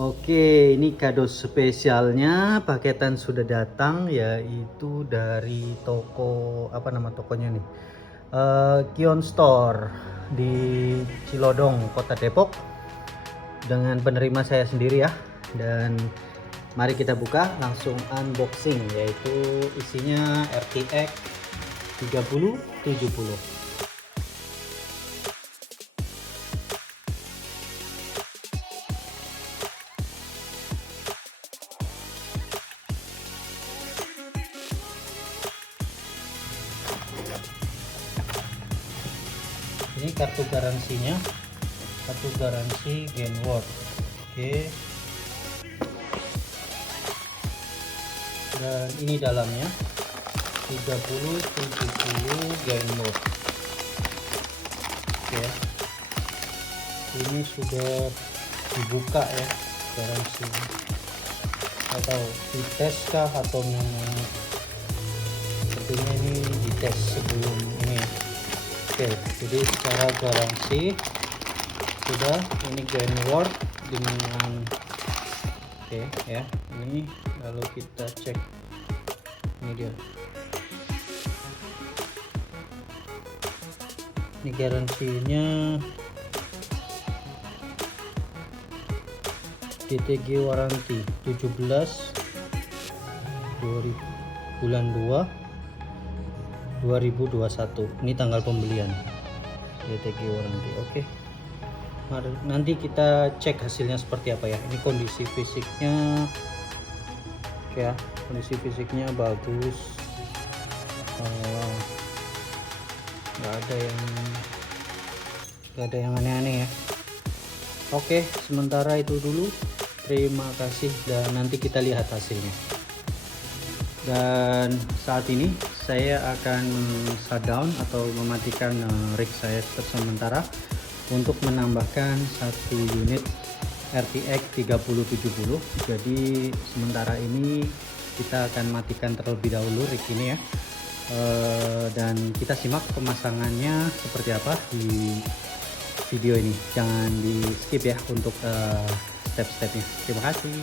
Oke, ini kado spesialnya, paketan sudah datang, yaitu dari toko, apa nama tokonya nih? Kion Store di Cilodong, Kota Depok, dengan penerima saya sendiri ya. Dan mari kita buka, langsung unboxing, yaitu isinya RTX 3070. Ini kartu garansinya, kartu garansi Gainward. Oke, dan ini dalamnya 3070 Gainward. Oke, ini sudah dibuka ya garansi, atau dites kah atau memang tentunya ini dites sebelum ini. Oke, jadi secara garansi sudah ini Gainward dengan oke ya. Ini lalu kita cek, ini dia, ini garansinya DTG waranti 17 bulan 2 2021. Ini tanggal pembelian DTG waranti. Oke, mari nanti kita cek hasilnya seperti apa ya. Ini kondisi fisiknya oke ya, kondisi fisiknya bagus, nggak ada yang aneh-aneh ya. Oke, sementara itu dulu, terima kasih, dan nanti kita lihat hasilnya. Dan saat ini saya akan shutdown atau mematikan rig saya sementara untuk menambahkan satu unit RTX 3070. Jadi sementara ini kita akan matikan terlebih dahulu rig ini ya. Dan kita simak pemasangannya seperti apa di video ini. Jangan di skip ya untuk step-stepnya. Terima kasih.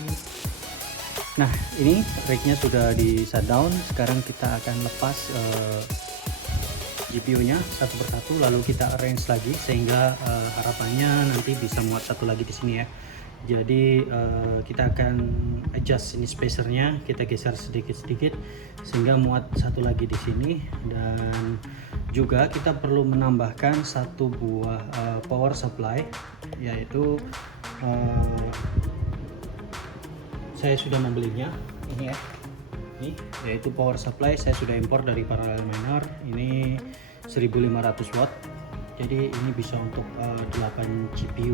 Nah, ini rignya sudah di shutdown. Sekarang kita akan lepas GPU-nya satu persatu, lalu kita arrange lagi sehingga harapannya nanti bisa muat satu lagi di sini ya. Jadi kita akan adjust ini spacernya, kita geser sedikit-sedikit sehingga muat satu lagi di sini. Dan juga kita perlu menambahkan satu buah power supply, yaitu saya sudah membelinya ini ya, ini yaitu power supply saya sudah impor dari Parallel Miner. Ini 1500 watt, jadi ini bisa untuk 8 GPU,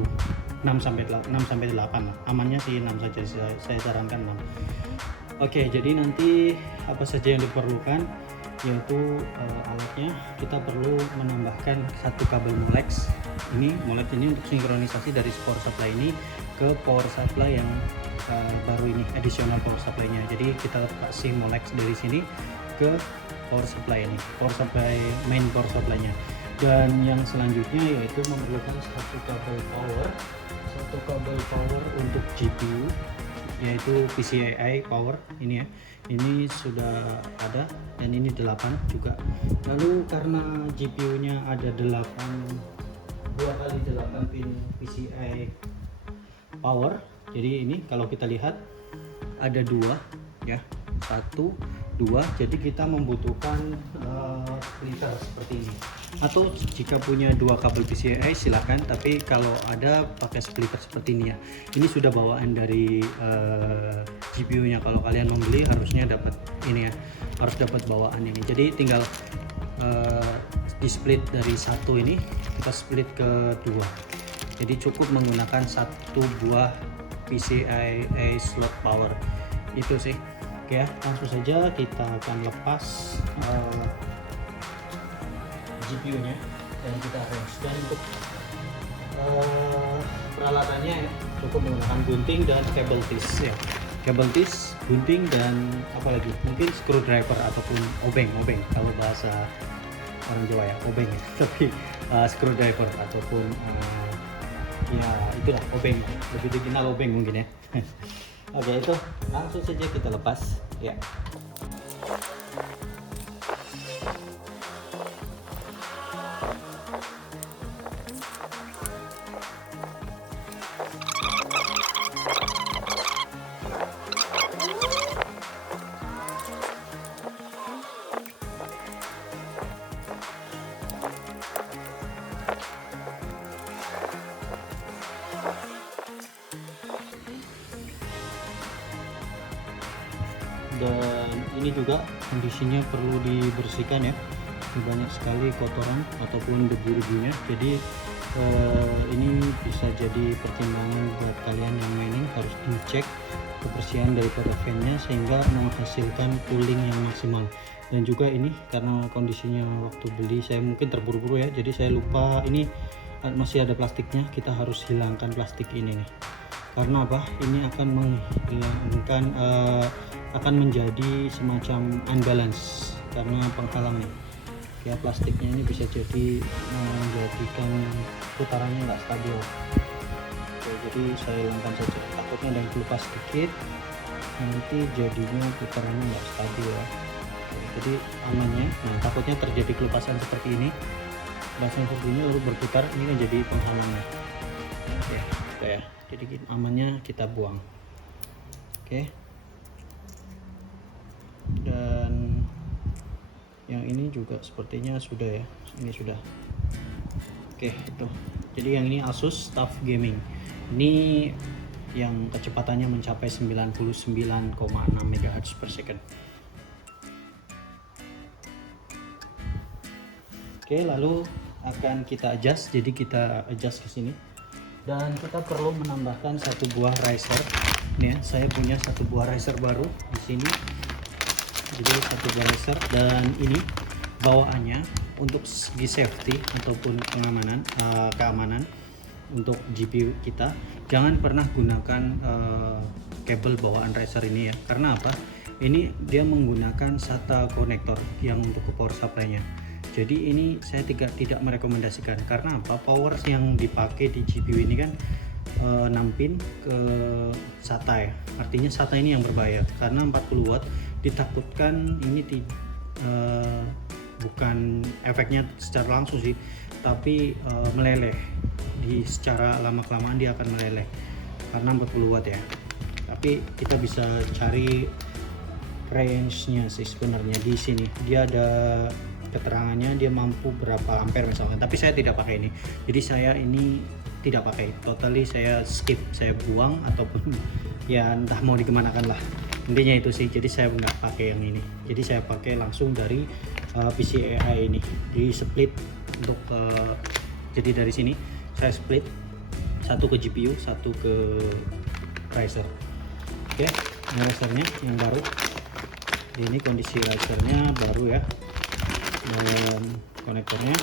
6 sampai 8 lah, amannya sih 6 saja, saya sarankan 6. Oke, jadi nanti apa saja yang diperlukan, yaitu alatnya kita perlu menambahkan satu kabel Molex. Ini Molex ini untuk sinkronisasi dari power supply ini ke power supply yang baru ini, additional power supply-nya. Jadi kita kasih Molex dari sini ke power supply ini, power supply main power supply-nya. Dan yang selanjutnya yaitu memerlukan satu kabel power untuk GPU, yaitu PCIe power ini ya. Ini sudah ada, dan ini 8 juga. Lalu karena GPU-nya ada 2 kali 8 pin PCI power, jadi ini kalau kita lihat ada 2 ya, 1, 2. Jadi kita membutuhkan splitter seperti ini, atau jika punya 2 kabel PCI silahkan, tapi kalau ada pakai splitter seperti ini ya. Ini sudah bawaan dari GPU-nya. Kalau kalian membeli harusnya dapat ini ya, harus dapat bawaan ini. Jadi tinggal di split dari 1 ini, kita split ke 2. Jadi cukup menggunakan 1 buah PCIe slot power, itu sih. Oke ya, langsung saja kita akan lepas GPU-nya dan kita arrange. Dan untuk peralatannya ya, cukup menggunakan gunting dan kabel tis ya, kabel tis, gunting, dan apalagi mungkin screwdriver ataupun obeng kalau bahasa orang Jawa ya, obeng ya. Tapi screwdriver ataupun Ya itulah obeng, lebih dikenal obeng mungkin ya. Oke, itu langsung saja kita lepas ya. Dan ini juga kondisinya perlu dibersihkan ya, banyak sekali kotoran ataupun debu-debunya, jadi ini bisa jadi pertimbangan buat kalian yang mining, harus dicek kebersihan daripada fan-nya sehingga menghasilkan cooling yang maksimal. Dan juga ini karena kondisinya waktu beli saya mungkin terburu-buru ya, jadi saya lupa ini masih ada plastiknya, kita harus hilangkan plastik ini nih. Karena apa? Ini akan menghilangkan akan menjadi semacam unbalance karena penghalang nih. Ya, plastiknya ini bisa jadi menjadikan putarannya nggak stabil. Oke, jadi saya hilangkan saja. Takutnya ada yang kelupas sedikit, nanti jadinya putarannya nggak stabil ya. Oke, jadi amannya. Nah, takutnya terjadi kelupasan seperti ini, kelupasan seperti ini lalu berputar, ini kan jadi penghalangnya. Oke, ya. Jadi amannya kita buang. Oke. Dan yang ini juga sepertinya sudah ya, ini sudah. Oke, itu. Jadi yang ini Asus TUF Gaming. Ini yang kecepatannya mencapai 99,6 MHz per second. Oke, lalu akan kita adjust. Jadi kita adjust ke sini. Dan kita perlu menambahkan satu buah riser. Nih ya, saya punya satu buah riser baru di sini. Jadi satu buah riser, dan ini bawaannya untuk segi safety ataupun pengamanan, keamanan untuk GPU kita. Jangan pernah gunakan kabel bawaan riser ini ya. Karena apa? Ini dia menggunakan SATA konektor yang untuk ke power supply-nya. Jadi ini saya tidak merekomendasikan. Karena apa? Power yang dipakai di GPU ini kan nampin ke SATA ya. Artinya SATA ini yang berbahaya karena 40 watt, ditakutkan ini bukan efeknya secara langsung sih, tapi meleleh. Secara lama-kelamaan dia akan meleleh karena 40 watt ya. Tapi kita bisa cari range-nya sih sebenarnya di sini. Dia ada keterangannya, dia mampu berapa ampere misalkan, tapi saya tidak pakai ini. Jadi saya ini tidak pakai, totally saya skip, saya buang ataupun ya entah mau dikemanakan lah, intinya itu sih. Jadi saya nggak pakai yang ini, jadi saya pakai langsung dari PCIe ini, di split untuk jadi dari sini saya split, satu ke GPU, satu ke riser. Oke, ini risernya yang baru, ini kondisi risernya baru ya, dan konektornya.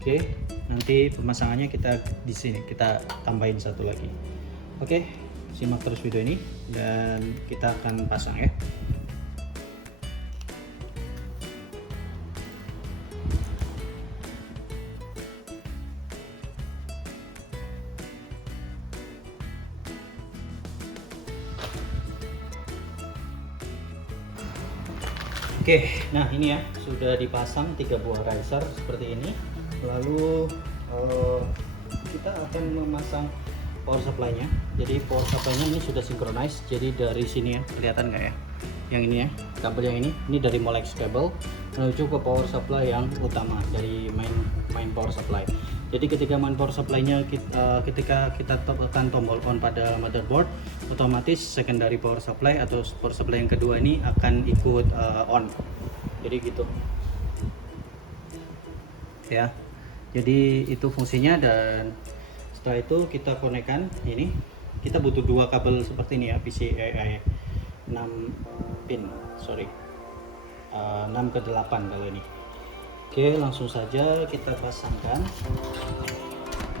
Oke, nanti pemasangannya kita di sini kita tambahin satu lagi. Oke, simak terus video ini dan kita akan pasang ya. Oke, nah ini ya sudah dipasang 3 buah riser seperti ini. Lalu kita akan memasang power supply-nya. Jadi power supply-nya ini sudah synchronize. Jadi dari sini ya, kelihatan nggak ya? Yang ini ya, kabel yang ini dari Molex kabel menuju ke power supply yang utama dari main power supply. Jadi ketika main power supply-nya ketika kita tekan tombol on pada motherboard, otomatis secondary power supply atau power supply yang kedua ini akan ikut on. Jadi gitu. Ya. Jadi itu fungsinya, dan setelah itu kita konekkan ini. Kita butuh 2 kabel seperti ini ya, PCIe 6 pin, 6 ke 8 kalau ini. Oke, langsung saja kita pasangkan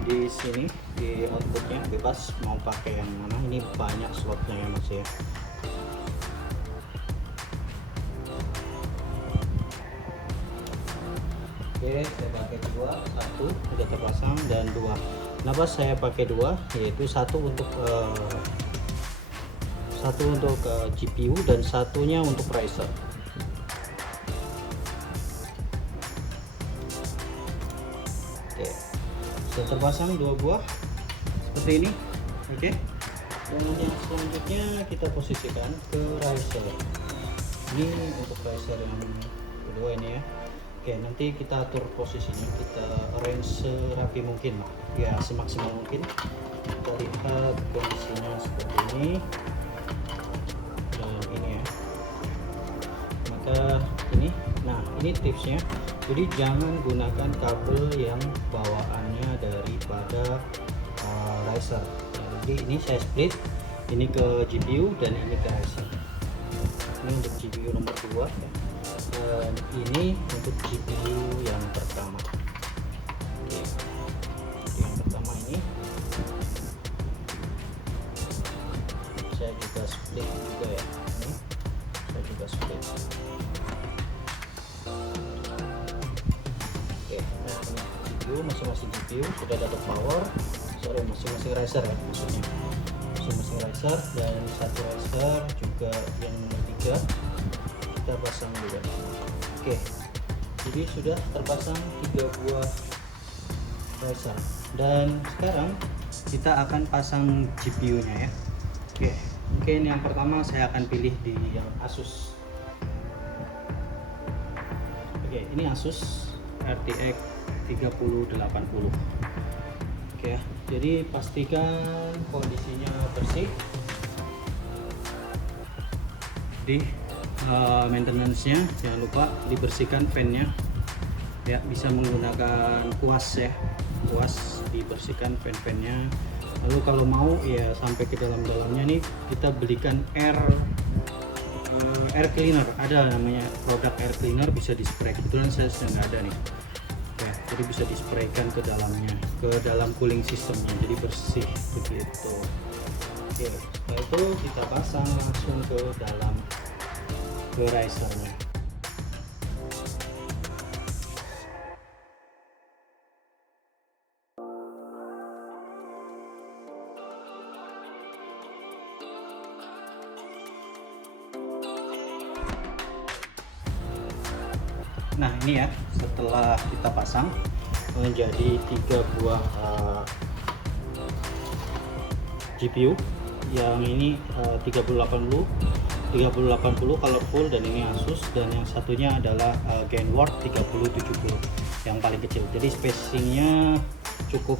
di sini, di outputnya. Bebas mau pakai yang mana, ini banyak slotnya ya mas ya. Oke, saya pakai 2, 1 sudah terpasang dan 2. Kenapa saya pakai dua, yaitu satu untuk GPU dan satunya untuk Razer. Oke, sudah terpasang dua buah seperti ini. Oke, dan yang selanjutnya kita posisikan ke Razer. Ini untuk Razer yang kedua ini ya. Oke, nanti kita atur posisinya, kita arrange serapi mungkin lah ya, semaksimal mungkin. Kita lihat kondisinya seperti ini dan ini ya. Maka ini, nah ini tipsnya, jadi jangan gunakan kabel yang bawaannya daripada Razer ya. Jadi ini saya split, ini ke GPU dan ini ke Razer. Ini untuk GPU nomor 2 ya, dan ini untuk GPU yang pertama. Oke, yang pertama ini saya juga split juga ya, ini saya juga split. Oke, nah ini GPU, masing-masing GPU sudah dapat power, masing-masing Razer ya, maksudnya masing-masing Razer, dan satu Razer juga yang nomor 3 kita pasang juga. Oke, jadi sudah terpasang 3 buah Razer, dan sekarang kita akan pasang GPU nya ya. Oke, mungkin yang pertama saya akan pilih di yang Asus. Oke, ini Asus RTX 3080. Oke ya, jadi pastikan kondisinya bersih. Di maintenance-nya jangan lupa dibersihkan fan-nya ya, bisa menggunakan kuas ya, kuas dibersihkan fan-fannya. Lalu kalau mau ya sampai ke dalam-dalamnya nih kita belikan air cleaner, ada namanya produk air cleaner, bisa di spray. Kebetulan saya sedang nggak ada nih ya, jadi bisa di spraykan ke dalamnya, ke dalam cooling systemnya, jadi bersih begitu. Oke, setelah itu kita pasang langsung ke dalam Razernya. Nah ini ya, setelah kita pasang menjadi 3 buah GPU, yang ini 3080 kalau full, dan ini Asus, dan yang satunya adalah Gainward 3070 yang paling kecil. Jadi spacingnya cukup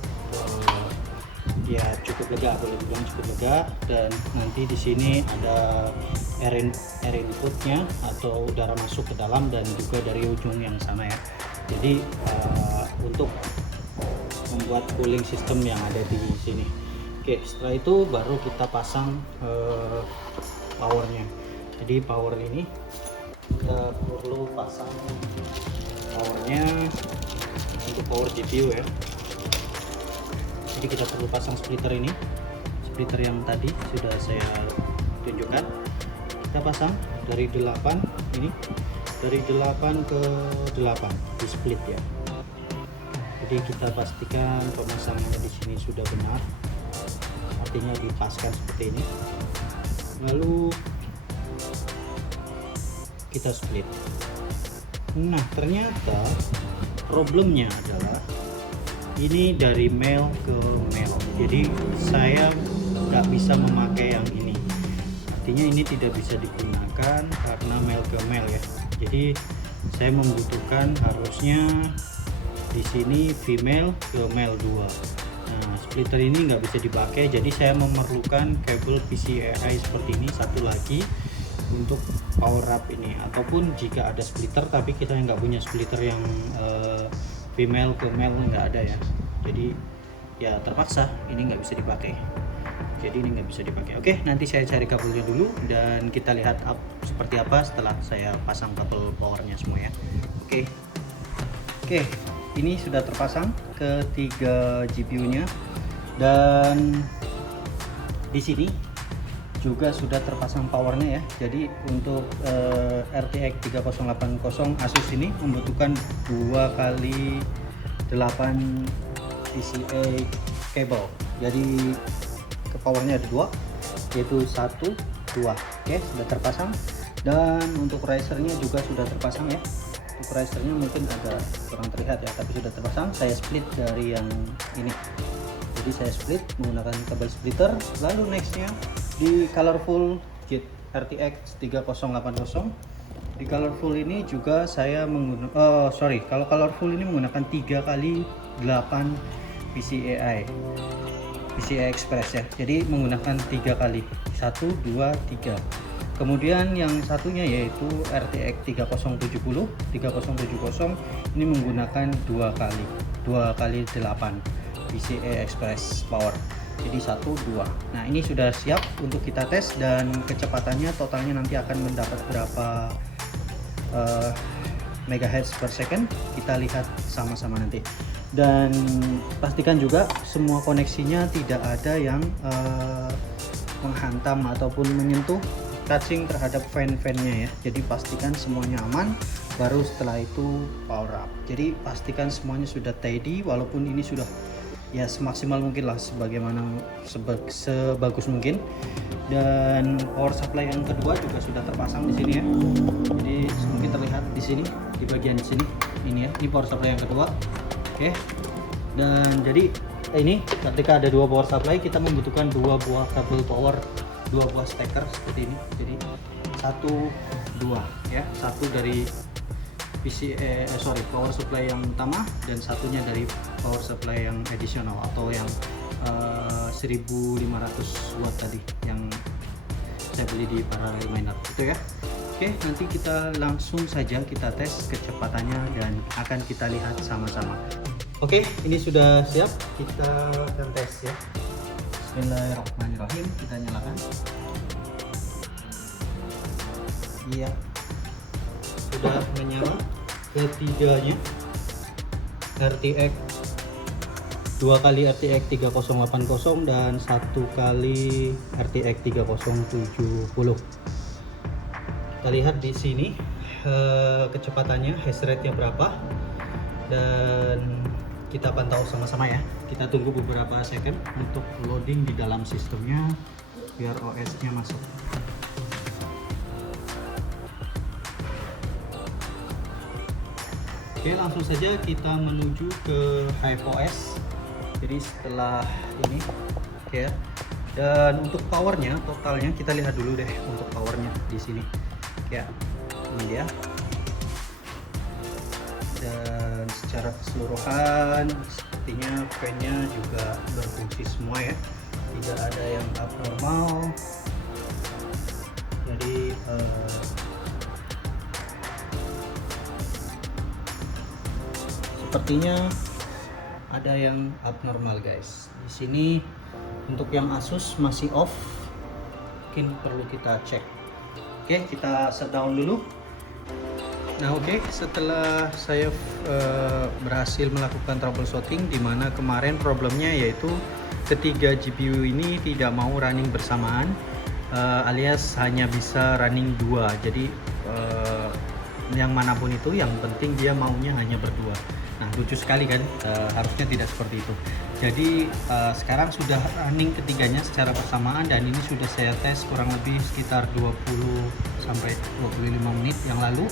ya cukup lega, boleh dibilang cukup lega. Dan nanti di sini ada air inputnya atau udara masuk ke dalam, dan juga dari ujung yang sana ya. Jadi untuk membuat cooling system yang ada di sini. Oke, setelah itu baru kita pasang powernya. Jadi power ini kita perlu pasang powernya untuk power GPU ya. Jadi kita perlu pasang splitter ini, splitter yang tadi sudah saya tunjukkan. Kita pasang dari 8 ini, dari 8 ke 8 di split ya. Jadi kita pastikan pemasangannya di sini sudah benar, artinya dipaskan seperti ini. Lalu kita split. Nah ternyata problemnya adalah ini dari male ke male, jadi saya nggak bisa memakai yang ini, artinya ini tidak bisa digunakan karena male ke male ya. Jadi saya membutuhkan harusnya di sini female ke male 2. Nah splitter ini nggak bisa dipakai, jadi saya memerlukan kabel PCIe seperti ini satu lagi untuk power up ini, ataupun jika ada splitter tapi kita nggak punya splitter yang female ke male, nggak ada ya, jadi ya terpaksa ini nggak bisa dipakai. Jadi ini nggak bisa dipakai. Oke, nanti saya cari kabelnya dulu dan kita lihat seperti apa setelah saya pasang kabel powernya semua ya. Oke, ini sudah terpasang ketiga GPU-nya, dan di sini juga sudah terpasang powernya ya. Jadi untuk RTX 3080 Asus ini membutuhkan 2 kali 8 PCIe cable. Jadi ke powernya ada dua, yaitu 1, 2. Oke, sudah terpasang. Dan untuk risernya juga sudah terpasang ya. Untuk risernya mungkin agak kurang terlihat ya, tapi sudah terpasang. Saya split dari yang ini. Jadi saya split menggunakan kabel splitter. Lalu nextnya di colorful kit RTX 3080. Di colorful ini juga saya menggunakan kalau colorful ini menggunakan 3x8 PCIe Express ya. Jadi menggunakan 3 kali, 1, 2, 3. Kemudian yang satunya yaitu RTX 3070 ini menggunakan 2 kali 8 PCIe Express power. Jadi 1, 2. Nah, ini sudah siap untuk kita tes, dan kecepatannya totalnya nanti akan mendapat berapa megahertz per second, kita lihat sama-sama nanti. Dan pastikan juga semua koneksinya tidak ada yang menghantam ataupun menyentuh touching terhadap fan-fannya ya. Jadi pastikan semuanya aman, baru setelah itu power up. Jadi pastikan semuanya sudah tidy, walaupun ini sudah ya semaksimal mungkin lah, sebagaimana sebagus mungkin. Dan power supply yang kedua juga sudah terpasang di sini ya. Jadi mungkin terlihat di sini, di bagian sini ini ya. Ini power supply yang kedua. Oke. Dan jadi ini ketika ada dua power supply, kita membutuhkan dua buah kabel power, dua buah steker seperti ini. Jadi 1, 2 ya. Satu dari power supply yang utama, dan satunya dari power supply yang additional atau yang 1500 watt tadi yang saya beli di Parallel Miner itu ya. Oke, nanti kita langsung saja kita tes kecepatannya dan akan kita lihat sama-sama. Oke, ini sudah siap, kita akan tes ya. Bismillahirrahmanirrahim, kita nyalakan. Iya, sudah menyala. Ketiganya RTX 2 kali RTX 3080 dan 1 kali RTX 3070. Kita lihat di sini kecepatannya, hash rate-nya berapa, dan kita pantau sama-sama ya. Kita tunggu beberapa second untuk loading di dalam sistemnya biar OS-nya masuk. Oke, langsung saja kita menuju ke Hive OS. Jadi setelah ini, oke. Dan untuk powernya, totalnya kita lihat dulu deh untuk powernya di sini. Ya, ini dia. Dan secara keseluruhan, sepertinya fan-nya juga berfungsi semua ya. Tidak ada yang abnormal. Jadi sepertinya ada yang abnormal guys. Di sini untuk yang Asus masih off, mungkin perlu kita cek. Oke, kita shutdown dulu. Nah oke, setelah saya berhasil melakukan troubleshooting, dimana kemarin problemnya yaitu ketiga GPU ini tidak mau running bersamaan, alias hanya bisa running 2. Jadi yang manapun itu, yang penting dia maunya hanya berdua. Nah lucu sekali kan, harusnya tidak seperti itu. Jadi sekarang sudah running ketiganya secara bersamaan, dan ini sudah saya tes kurang lebih sekitar 20 sampai 25 menit yang lalu,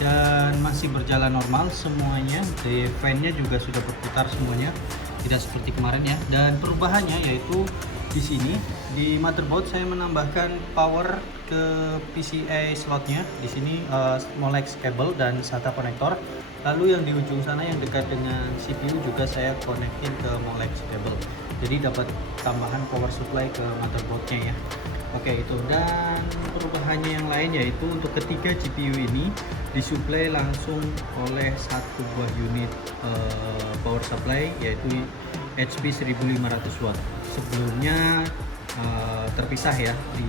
dan masih berjalan normal semuanya. Di fan-nya juga sudah berputar semuanya, tidak seperti kemarin ya. Dan perubahannya yaitu di sini di motherboard saya menambahkan power ke PCIe slotnya. Di sini Molex cable dan SATA konektor. Lalu yang di ujung sana yang dekat dengan CPU juga saya konekin ke Molex cable. Jadi dapat tambahan power supply ke motherboardnya ya. Oke, itu. Dan perubahannya yang lain yaitu untuk ketiga GPU ini disuplai langsung oleh satu buah unit power supply, yaitu HP 1500 watt. Sebelumnya terpisah ya, di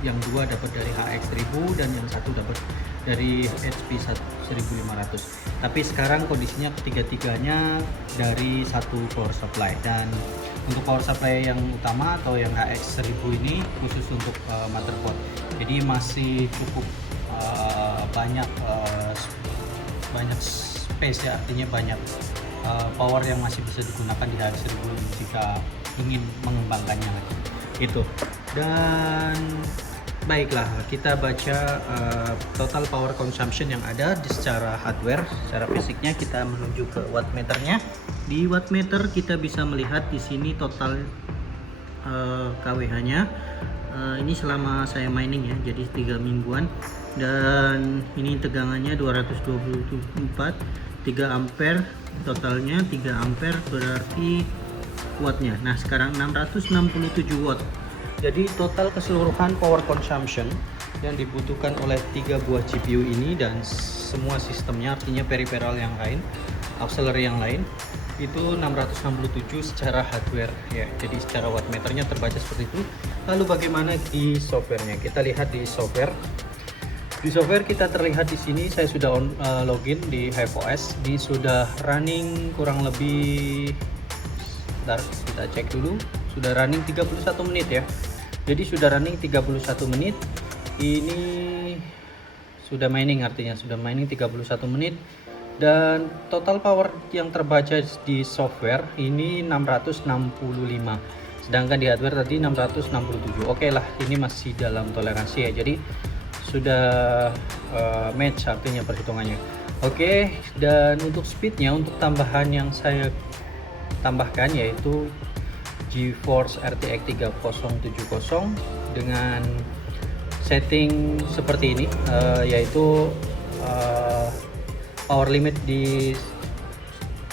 yang dua dapat dari HX 1000 dan yang satu dapat dari HP 1500. Tapi sekarang kondisinya ketiga-tiganya dari satu power supply. Dan untuk power supply yang utama atau yang HX 1000 ini khusus untuk motherboard. Jadi masih cukup banyak space ya, artinya banyak power yang masih bisa digunakan di hari 1000 jika ingin mengembangkannya lagi itu. Dan baiklah, kita baca total power consumption yang ada secara hardware. Secara fisiknya kita menuju ke wattmeternya. Di wattmeter kita bisa melihat di sini total kWh-nya. Ini selama saya mining ya, jadi 3 mingguan. Dan ini tegangannya 224, 3 ampere totalnya, 3 ampere berarti wattnya. Nah sekarang 667 watt. Jadi total keseluruhan power consumption yang dibutuhkan oleh 3 buah GPU ini dan semua sistemnya, artinya peripheral yang lain, auxiliary yang lain, itu 667 secara hardware ya. Jadi secara wattmeternya terbaca seperti itu. Lalu bagaimana di softwarenya? Kita lihat di software. Di software kita terlihat di sini saya sudah login di HiveOS. Di sudah running kurang lebih, bentar, kita cek dulu. Sudah running 31 menit ya. Jadi sudah running 31 menit. Ini sudah mining, artinya sudah mining 31 menit. Dan total power yang terbaca di software ini 665. Sedangkan di hardware tadi 667. Oke lah, ini masih dalam toleransi ya. Jadi sudah match artinya perhitungannya. Oke, dan untuk speednya, untuk tambahan yang saya tambahkan yaitu GeForce RTX 3070 dengan setting seperti ini, yaitu power limit di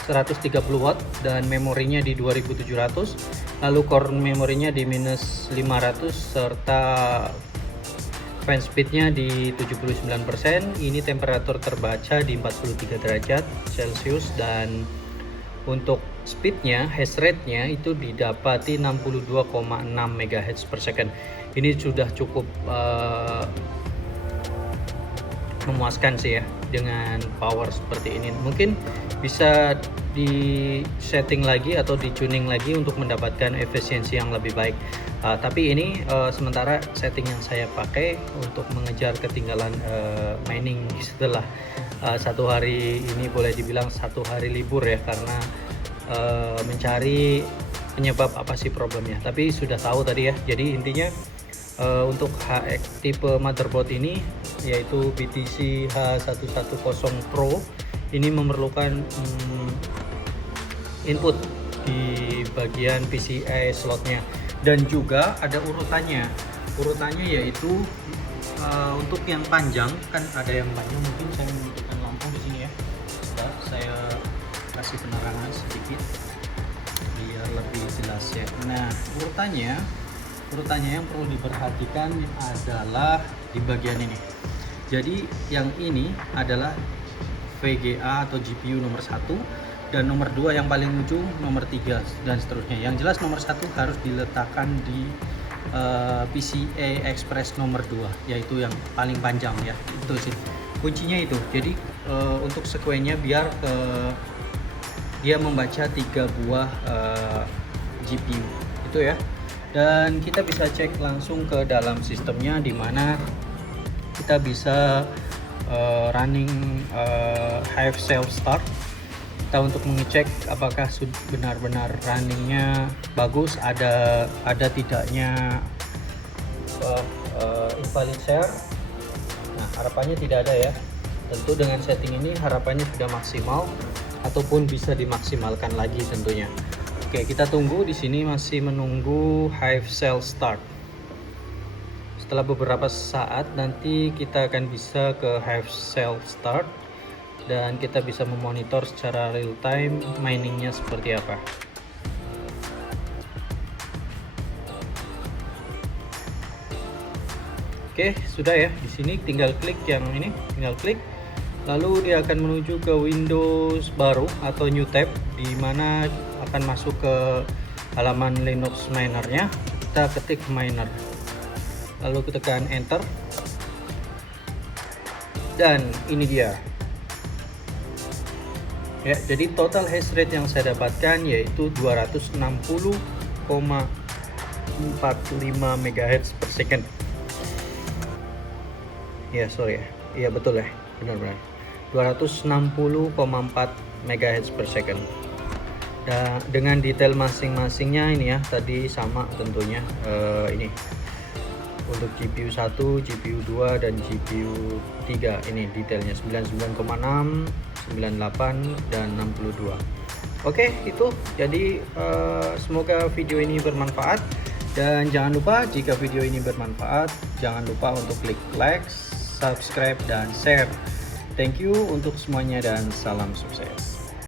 130 watt dan memorinya di 2700, lalu core memorinya di minus 500 serta fan speednya di 79%. Ini temperatur terbaca di 43 derajat Celcius dan untuk speednya, hash rate-nya itu didapati 62,6 MHz per second. Ini sudah cukup memuaskan sih ya dengan power seperti ini. Mungkin bisa di setting lagi atau di tuning lagi untuk mendapatkan efisiensi yang lebih baik. Tapi ini sementara setting yang saya pakai untuk mengejar ketinggalan mining setelah 1 hari ini, boleh dibilang 1 hari libur ya, karena mencari penyebab apa sih problemnya. Tapi sudah tahu tadi ya. Jadi intinya untuk HX tipe motherboard ini yaitu BTC H110 Pro ini memerlukan input di bagian PCI slotnya, dan juga ada urutannya yaitu untuk yang panjang, kan ada yang panjang. Mungkin saya menunjukkan lampu di sini ya. Sudah saya kasih penerangan sedikit biar lebih jelas ya. Nah, urutannya yang perlu diperhatikan adalah di bagian ini. Jadi yang ini adalah VGA atau GPU nomor 1, dan nomor 2 yang paling ujung, nomor 3 dan seterusnya. Yang jelas nomor 1 harus diletakkan di PCI Express nomor 2, yaitu yang paling panjang ya. Itu sih kuncinya itu. Jadi untuk sekuennya biar dia membaca 3 buah GPU itu ya. Dan kita bisa cek langsung ke dalam sistemnya, di mana kita bisa running Hive Self Start. Kita untuk mengecek apakah benar-benar runningnya bagus, ada tidaknya invalid share. Nah, harapannya tidak ada ya. Tentu dengan setting ini harapannya sudah maksimal ataupun bisa dimaksimalkan lagi tentunya. Oke, kita tunggu di sini, masih menunggu Hive Self Start. Setelah beberapa saat nanti kita akan bisa ke Hive Self Start dan kita bisa memonitor secara real time miningnya seperti apa. Oke, sudah ya. Di sini tinggal klik yang ini, tinggal klik. Lalu dia akan menuju ke Windows baru atau new tab, di mana akan masuk ke halaman Linux minernya. Kita ketik miner, lalu tekan enter, dan ini dia ya. Jadi total hash rate yang saya dapatkan yaitu 260,45 MHz per second ya. Sorry ya, iya betul ya, benar-benar 260,4 MHz per second. Dan dengan detail masing-masingnya ini ya, tadi sama tentunya. Ini untuk GPU 1, GPU 2 dan GPU 3 ini detailnya 99,6, 98 dan 62. Oke, itu jadi semoga video ini bermanfaat, dan jangan lupa jika video ini bermanfaat jangan lupa untuk klik like, subscribe dan share. Thank you untuk semuanya dan salam sukses.